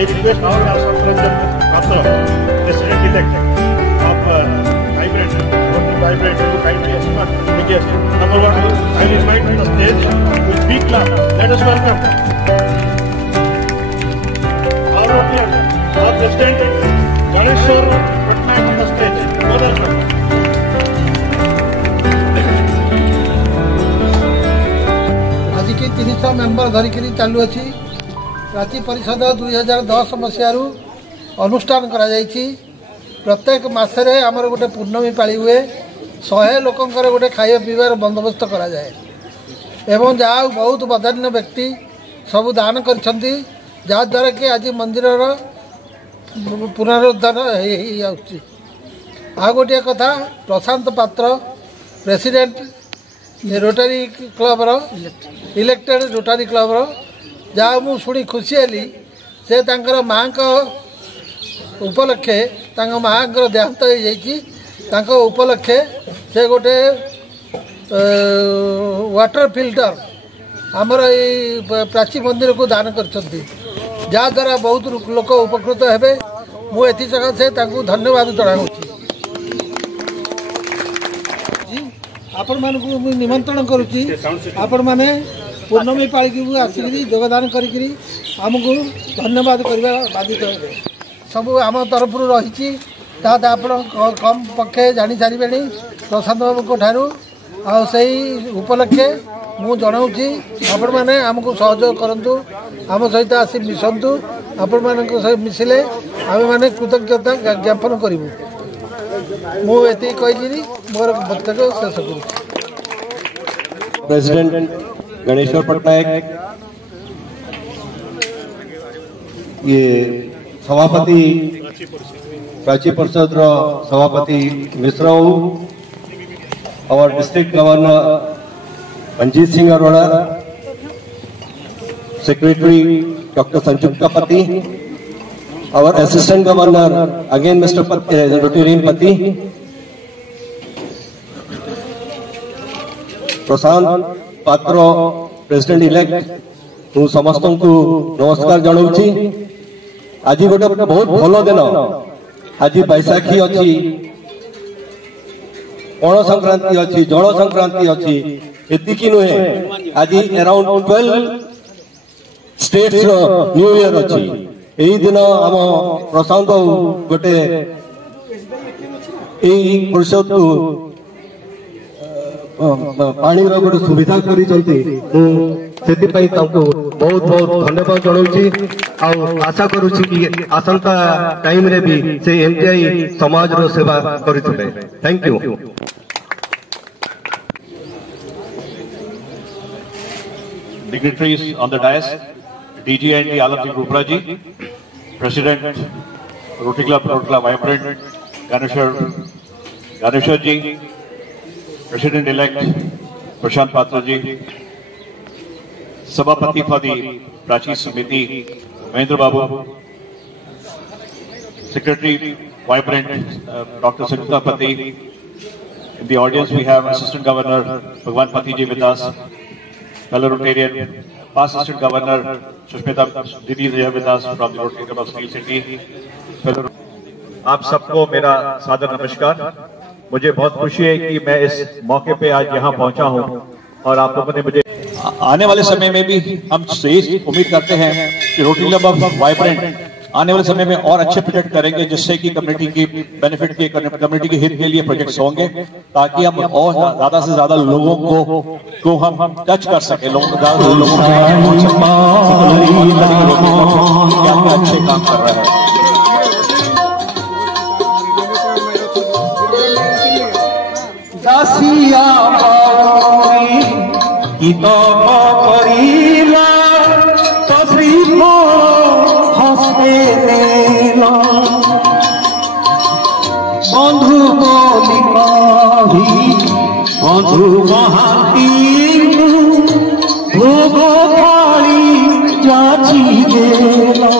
I request all our Ranjan Patra, President-elect of Vibrant, to kindly escort the guest. Number one, I will invite to the stage with big clap. Let us welcome our audience, our President Ganeshwar Patnaik on the stage. Welcome. आज की 300 member धरिक चालू अच्छी प्राची परिषद 2010 मसीह अनुष्ठान करा प्रत्येक मसरे आमर गोटे पूर्णमी पाली हुए 100 लोकंकर गोटे खाଇବା पीबार बंदोबस्त करा जाए एवं जहाँ बहुत बदान्य व्यक्ति सब दान करछंती जहाँद्वारा कि आज मंदिर पुनरुद्धार आ गोटे कथा प्रशांत पात्र प्रेसिडेंट रोटारी क्लब इलेक्टेड रोटारी क्लब जहाँ मु शुणी खुशी हेली से तांकर माँ को उपलक्षे माँ देहांत हो उपलक्षे से गोटे वाटर फिल्टर आमर ये प्राची मंदिर को दान करछंती जहाँद्वारा बहुत लोक उपकृत हेबे मु एथि सकाशे धन्यवाद जनाऊँगी आपण मानक निमंत्रण करुच्ची आपण मैंने पूर्णमी पाड़ी आसिक योगदान करी आमको धन्यवाद करवा बाधित हे सब आम तरफ रही आप कम पक्षे जानी सारे प्रशांत बाबू ठारू आई उपलक्षे मु जनाऊँगी आपण मैंने आमको सहयोग करूँ आम सहित आसी मिशंतु आपण मान मिसिले आम मैंने कृतज्ञता ज्ञापन करूँ मुझे कही मोर वक्तव्य शेष करूँ। प्रेसिडेंट गणेश्वर पटनायक ये सभापति प्राची परिषद सभापति मिश्र और district governor Manjeet Singh Arora secretary doctor Sanyukta Pati और assistant governor again mister rotarian Pati Prashant पात्र प्रेसिडेंट इलेक्ट मु समस्त को नमस्कार जनाऊँगी आज गोटे बहुत भल दिन आज बैशाखी अच्छी पण संक्रांति अच्छी जल संक्रांति अच्छी एतिकी नुहे आज अराउंड 12 स्टेट्स न्यू ईयर अच्छी यही दिन आम प्रशांत गोटे परिषद को पानी गोटे सुविधा कर बहुत बहुत धन्यवाद जनाऊँगी आशा करुच्ची कि आसंता टाइम रे भी से एमटीआई समाज रो सेवा करथिले। Thank you. Dignitaries on the dais, DG and the Alamji Gupra ji, President Rotary Club Vibrant Ganeshwar ji, President elect Prashant Patra ji, Sabapati for the Prachi Samiti Mahendra Babu, Secretary Vibrant Dr. Sanjukta Pati. In the audience we have Assistant Governor Bhagwan Pati ji with us, fellow Rotarian, past Assistant Governor Sushmita Didi is here with us from the Rotary Club of Steel City. आप सबको मेरा सादर नमस्कार। मुझे बहुत खुशी है कि मैं इस मौके पे आज यहाँ पहुँचा हूँ और आप लोगों ने मुझे आने वाले समय में भी हम उम्मीद करते हैं कि रोटरी क्लब ऑफ वाइब्रेंट आने वाले समय में और अच्छे प्रोजेक्ट करेंगे जिससे कि कम्युनिटी की बेनिफिट के कम्युनिटी के हित के लिए प्रोजेक्ट्स होंगे ताकि हम और ज्यादा से ज्यादा लोगों को हम टच कर सके लोगों को अच्छे काम कर रहे हैं। बंधु बोली कही बंधु महाती भोग थाली जाची गेला।